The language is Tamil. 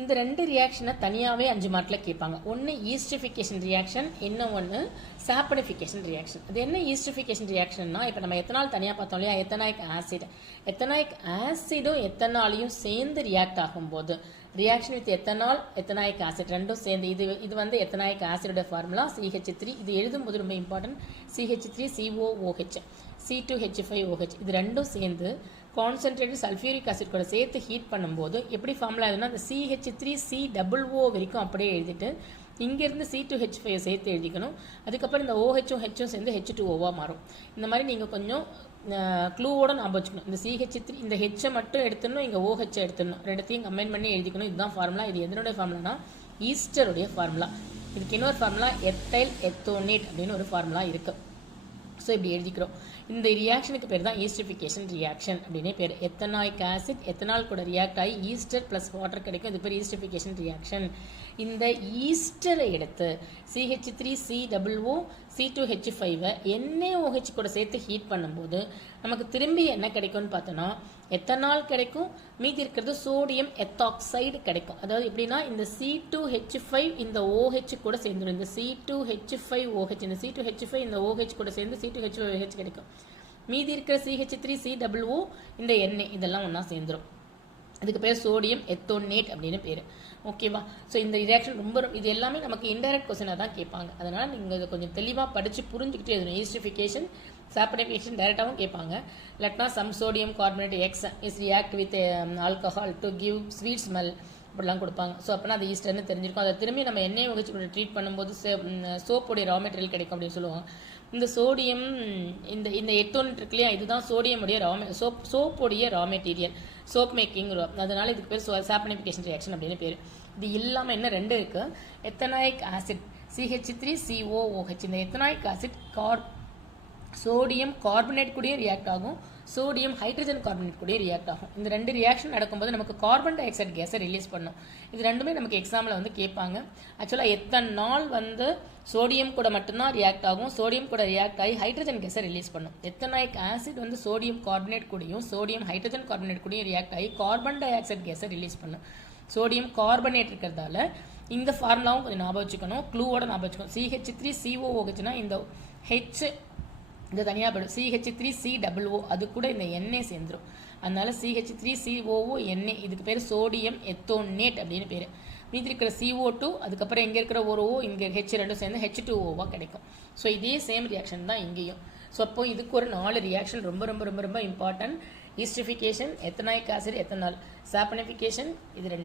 இந்த ரெண்டு ரியாக்ஷனை தனியாகவே 5 மார்க்கில் கேட்பாங்க. ஒன்று ஈஸ்டிஃபிகேஷன் ரியாக்ஷன், இன்னொன்று சாப்பனிஃபிகேஷன் ரியாக்ஷன். அது என்ன ஈஸ்டிஃபிகேஷன் ரியாக்ஷன்னா, இப்போ நம்ம எத்தனால் தனியாக பார்த்தோம் இல்லையா, எத்தனாயிக் ஆசிட். எத்தனாயிக் ஆசிடும் எத்தனாலையும் சேர்ந்து ரியாக்ட் ஆகும்போது, reaction with ethanol ethanoic acid ரெண்டும் சேர்ந்து, இது வந்து எத்தனாயிக் ஆசிடோட ஃபார்முலா CH3. இது எழுதும்போது ரொம்ப இம்பார்ட்டன்ட். CH3COOH, C2H5OH இது ரெண்டும் சேர்ந்து கான்சென்ட்ரேட்டட் சல்ஃபியூரிக் ஆசிட் கூட சேர்த்து ஹீட் பண்ணும்போது எப்படி ஃபார்முலா ஆகுதுன்னா, அந்த CH3COO வரைக்கும் அப்படியே எழுதிட்டு இங்கேருந்து C2H5 சேர்த்து எழுதிக்கணும். அதுக்கப்புறம் இந்த OHும் Hும் சேர்ந்து H2Oவாக மாறும். இந்த மாதிரி நீங்கள் கொஞ்சம் க்ளூவோட ஞாபகம் வச்சுக்கணும். இந்த CH3 இந்த Hஐ மட்டும் எடுத்துடணும், இங்கே OHஐ எடுத்துடணும், ரெண்டுத்தையும் கம்பைன் பண்ணி எழுதிக்கணும். இதுதான் ஃபார்முலா. இது எதனுடைய ஃபார்முலானா ஈஸ்டருடைய ஃபார்முலா. இதுக்கு இன்னொரு ஃபார்முலா எத்தைல் எத்தோனேட் அப்படின்னு ஒரு ஃபார்முலா இருக்குது. ஸோ இப்படி எழுதிக்கிறோம். இந்த ரியாக்ஷனுக்கு பேர் தான் ஈஸ்டிஃபிகேஷன் ரியாக்ஷன் அப்படின்னே பேர். எத்தனாயிக் ஆசிட் எத்தனால் கூட ரியாக்ட் ஆகி ஈஸ்டர் ப்ளஸ் வாட்டர் கிடைக்கும். இது பேர் ஈஸ்டிஃபிகேஷன் ரியாக்ஷன். இந்த ஈஸ்டரை எடுத்து CH3COO C2H5 NaOH கூட சேர்த்து ஹீட் பண்ணும்போது நமக்கு திரும்பி என்ன கிடைக்கும்னு பார்த்தோன்னா, எத்தனால் கிடைக்கும், மீதி இருக்கிறது சோடியம் எத்தாக்சைடு கிடைக்கும். அதாவது எப்படின்னா, இந்த C2H5 இந்த OH கூட சேர்ந்துடும். இந்த C2H5OH இந்த C2H5 இந்த OH கூட சேர்ந்து C2H5OH கிடைக்கும். மீதி இருக்கிற CH3COO இந்த Na இதெல்லாம் ஒன்றா சேர்ந்துடும். இதுக்கு பேர் சோடியம் எத்தோனேட் அப்படின்னு பேர். ஓகேவா? ஸோ இந்த ரியாக்ஷன் ரொம்ப இது எல்லாமே நமக்கு இன்டைரக்ட் கொஸ்டினாக தான் கேட்பாங்க. அதனால் நீங்கள் இதை கொஞ்சம் தெளிவாக படித்து புரிஞ்சுக்கிட்டு எழுதணும். ஈஸ்டிஃபிகேஷன் சாப்பனிஃபிகேஷன் டைரெக்டாகவும் கேட்பாங்க. இல்லாட்டினா some sodium carbonate X is react with alcohol to give sweet smell இப்படிலாம் கொடுப்பாங்க. ஸோ அப்படின்னா அது ஈஸ்டர்னு தெரிஞ்சிருக்கும். அதை திரும்பி நம்ம NaOH கூட ட்ரீட் பண்ணும்போது சோப்புடைய ரா மெட்டீரியல் கிடைக்கும் அப்படின்னு சொல்லுவாங்க. இந்த சோடியம் இந்த எத்தோனேட் இருக்கு இல்லையா, இதுதான் சோடியமுடைய சோப்புடைய ரா மெட்டீரியல், சோப் மேக்கிங். அதனால இதுக்கு பேர் சாப்பனிஃபிகேஷன் ரியாக்ஷன் அப்படின்னு பேர். இது இல்லாமல் என்ன ரெண்டு இருக்குது, எத்தனாயிக் ஆசிட் CH3COOH. இந்த எத்தனாயிக் ஆசிட் சோடியம் கார்பனேட் கூடயும் ரியாக்ட் ஆகும், சோடியம் ஹைட்ரஜன் கார்பனேட் கூட ரியாக்ட் ஆகும். இந்த ரெண்டு ரியாக்ஷன் நடக்கும்போது நமக்கு கார்பன் டை ஆக்சைடு கேஸை ரிலீஸ் பண்ணும். இது ரெண்டுமே நமக்கு எக்ஸாமில் வந்து கேட்பாங்க. ஆக்சுவலாக எத்தனால் வந்து சோடியம் கூட மட்டும்தான் ரியாக்ட் ஆகும், சோடியம் கூட ரியாக்ட் ஆகி ஹைட்ரஜன் கேஸை ரிலீஸ் பண்ணும். எத்தனாயிக் ஆசிட் வந்து சோடியம் கார்பனேட் கூடயும் சோடியம் ஹைட்ரஜன் கார்பனேட் கூடயும் ரியாக்ட் ஆகி கார்பன் டை ஆக்சைடு கேஸை ரிலீஸ் பண்ணும். சோடியம் கார்பனேட் இருக்கிறதால இந்த ஃபார்முலாவும் கொஞ்சம் ஞாபகம் வச்சுக்கணும், க்ளூவோட ஞாபகம் வச்சுக்கணும். CH3COOHனா இந்த H இந்த தனியாக போய்டும். CH3COO அது கூட இந்த Na சேர்ந்துடும். அதனால CH3COO Na இதுக்கு பேர் சோடியம் எத்தோனேட் அப்படின்னு பேர். மீதி இருக்கிற CO2 அதுக்கப்புறம் எங்கே இருக்கிற ஒரு O இங்கே H ரெண்டும் சேர்ந்து H2Oவாக கிடைக்கும். ஸோ இதே சேம் ரியாக்ஷன் தான் இங்கேயும். ஸோ அப்போ இதுக்கு ஒரு 4 ரியாக்ஷன் ரொம்ப ரொம்ப ரொம்ப ரொம்ப இம்பார்ட்டன்ட். ஈஸ்டிஃபிகேஷன், எத்தனாயிக் ஆசிட் எத்தனால், சாப்பனிஃபிகேஷன், இது ரெண்டு.